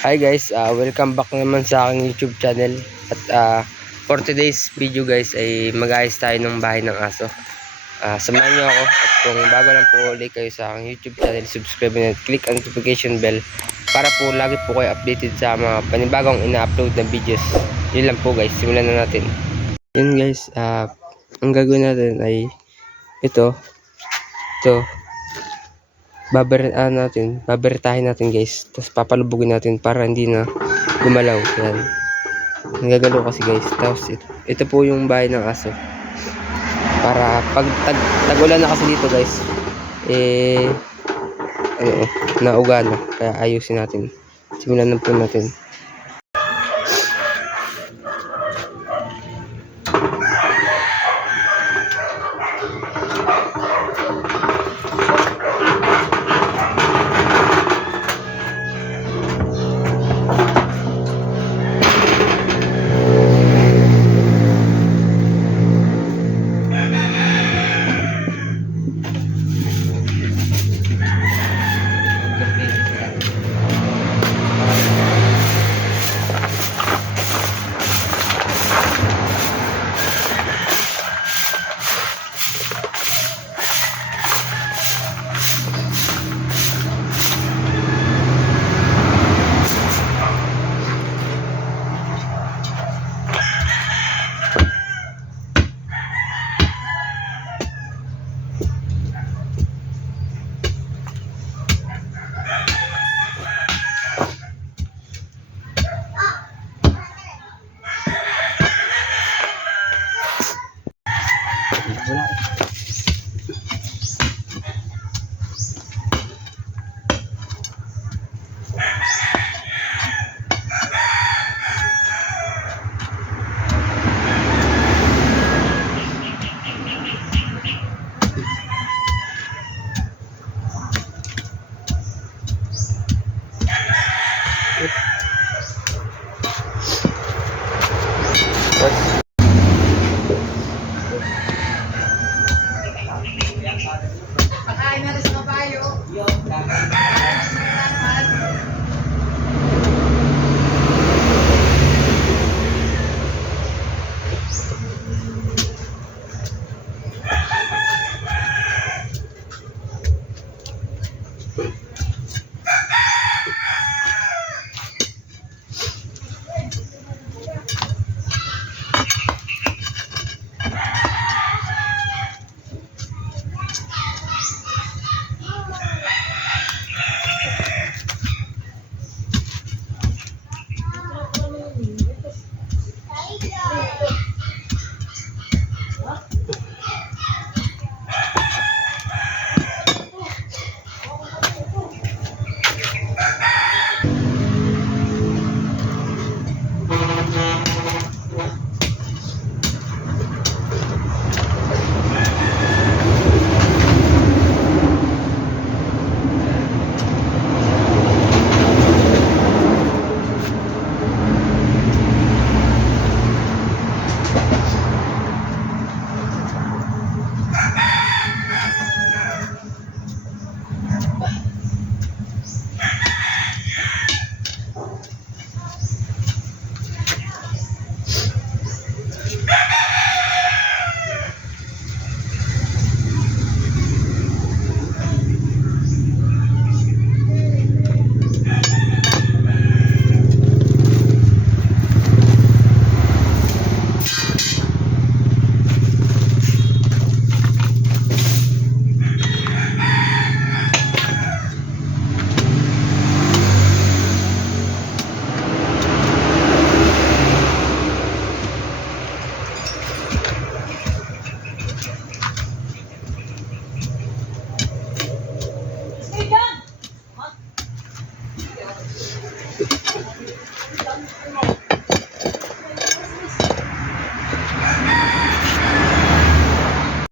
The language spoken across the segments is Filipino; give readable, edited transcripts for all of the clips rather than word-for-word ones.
Hi guys, welcome back naman sa aking YouTube channel. At for today's video guys ay mag-ayos tayo ng bahay ng aso. Samahan nyo ako at kung bago lang po ulit kayo sa aking YouTube channel, subscribe and click ang notification bell para po lagi po kayo updated sa mga panibagong ina-upload na videos. Yun lang po guys, simulan na natin. Yun guys, ang gagawin natin ay ito babaritahin natin guys, tapos papalubugin natin para hindi na gumalaw. Yan, nagagalaw kasi guys. Tapos ito po yung bahay ng aso, para pag tag-ulan na kasi dito guys, nauga na, kaya ayusin natin. Simulan na po natin.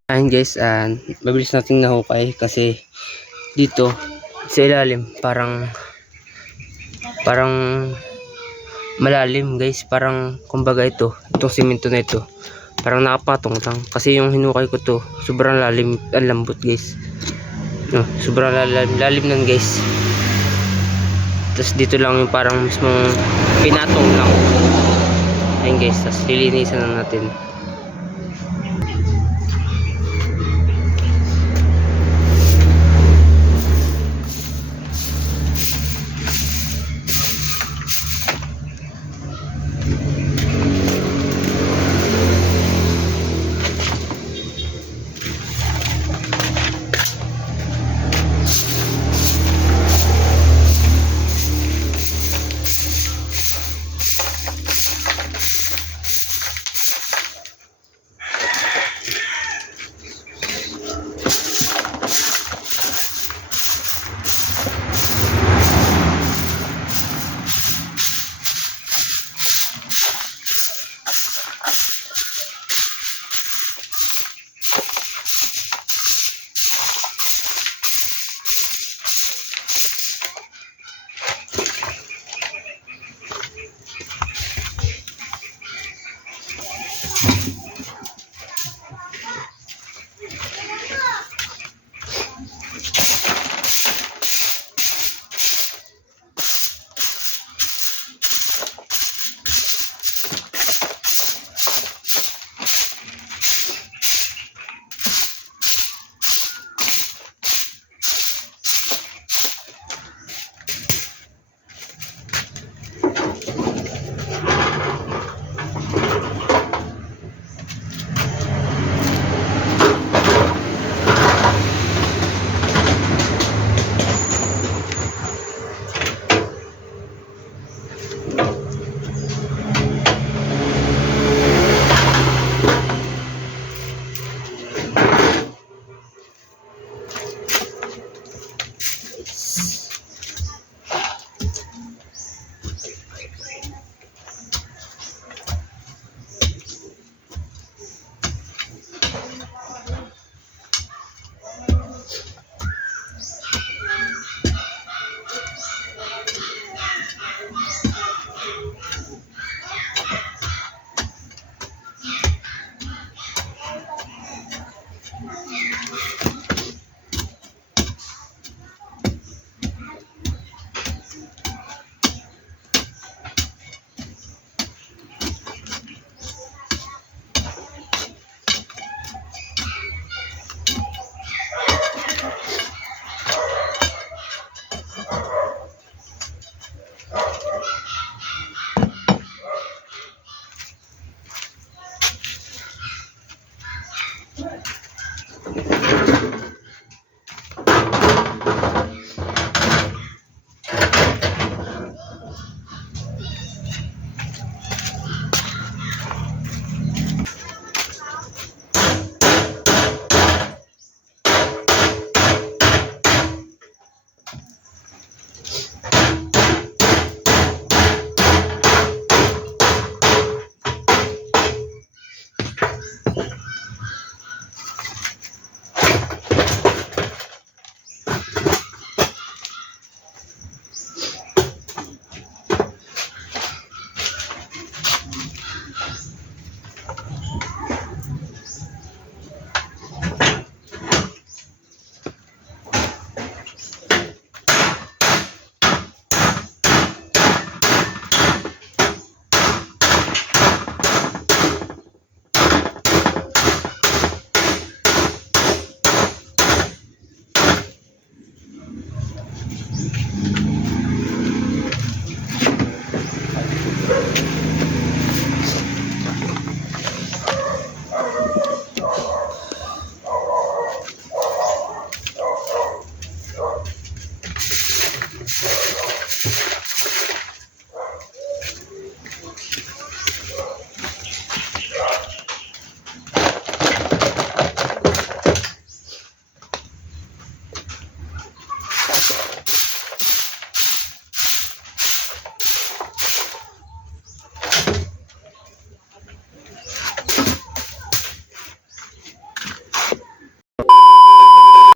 Ayun guys, mabilis nating nahukay kasi dito sa ilalim parang malalim guys. Parang kumbaga itong simento na ito parang nakapatong lang, kasi yung hinukay ko to sobrang lalim, ang lambot guys, no, sobrang lalim nan guys. Tapos dito lang yung parang mismong pinatong lang. Ayun guys, tapos lilinisan na natin.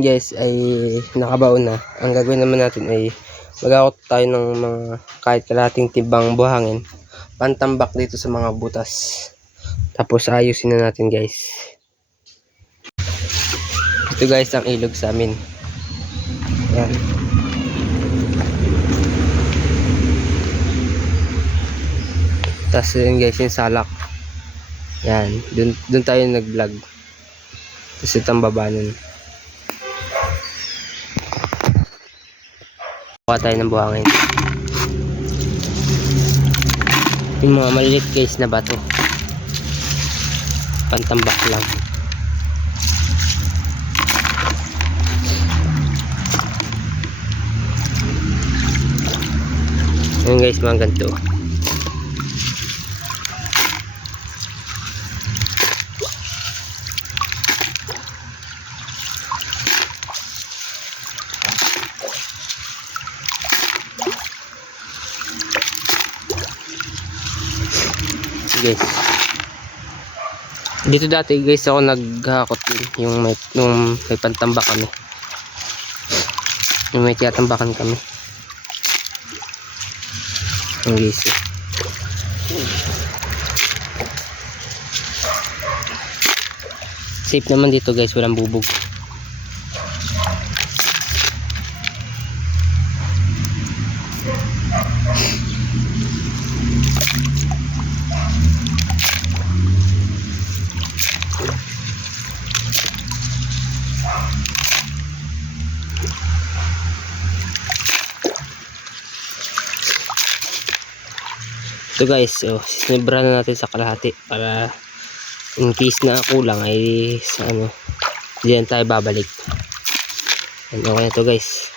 Guys ay nakabaon na. Ang gagawin naman natin ay magakot tayo ng mga kahit kalahating tibang buhangin, pantambak dito sa mga butas, tapos ayusin na natin guys. Ito guys ang ilog sa amin. Yan. Tapos yun guys, yung salak. Yan, dun tayo nag-vlog. Tapos itong baba nun. Kuha tayo ng buhangin. Yung mga maliit guys na bato. Pantambak lang. Yun guys, mga ganito. Guys, dito dati guys ako naghakot din yung nung may pantambak kami, yung may tiyatambakan kami yung guys. Safe naman dito guys, walang bubog. Ito guys, sinibra na natin sa kalahati para in case na kulang ay sa ano, diyan tayo babalik. Okay na to guys.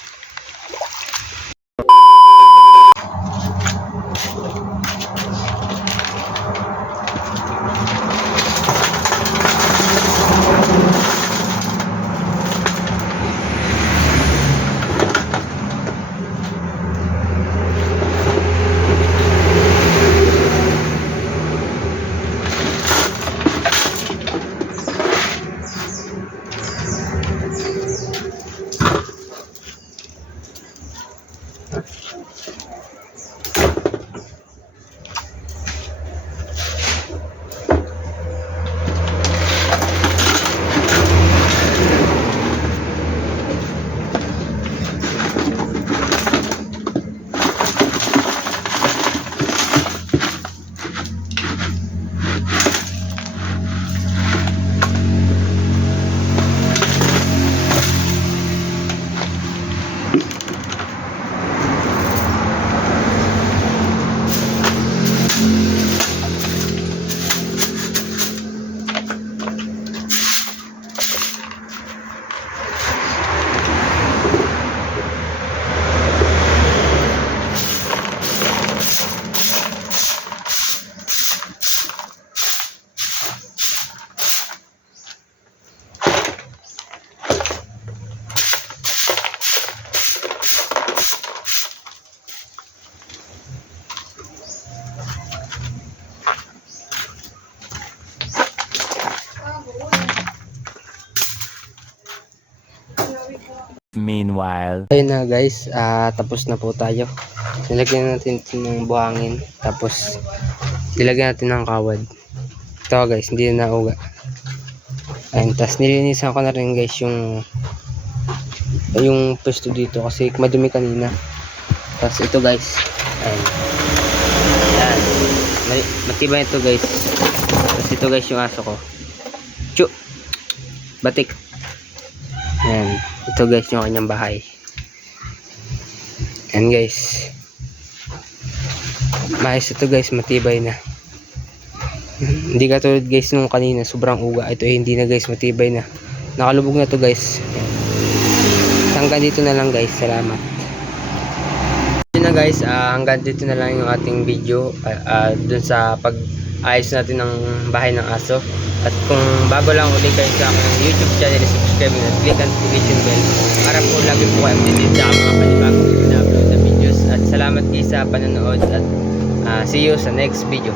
Meanwhile, Ayun na guys, tapos na po tayo. Nilagyan natin ito ng buhangin, tapos nilagyan natin ng kawad. Ito guys, hindi na nauga. Ayun, tapos nilinisan ko na rin guys yung pwesto dito kasi madumi kanina. Tapos ito guys, ayun. Ayan. Matibay ito guys. Tapos ito guys yung aso ko. Chu! Batik. Ayan. Ito guys yung kanyang bahay. Ayan guys. Maayos ito guys, matibay na. Hindi katulad guys nung kanina, sobrang uga. Ito hindi na guys, matibay na. Nakalubog na to guys. Hanggang dito na lang guys, salamat. Yun na guys, hanggang dito na lang yung ating video dun sa pag-ayos natin ng bahay ng aso. At kung bago lang ulit kayo sa aking YouTube channel, subscribe na click ang notification bell para po lagi po kayo updated sa mga panibagong na-upload na videos. At salamat guys sa panonood at see you sa next video.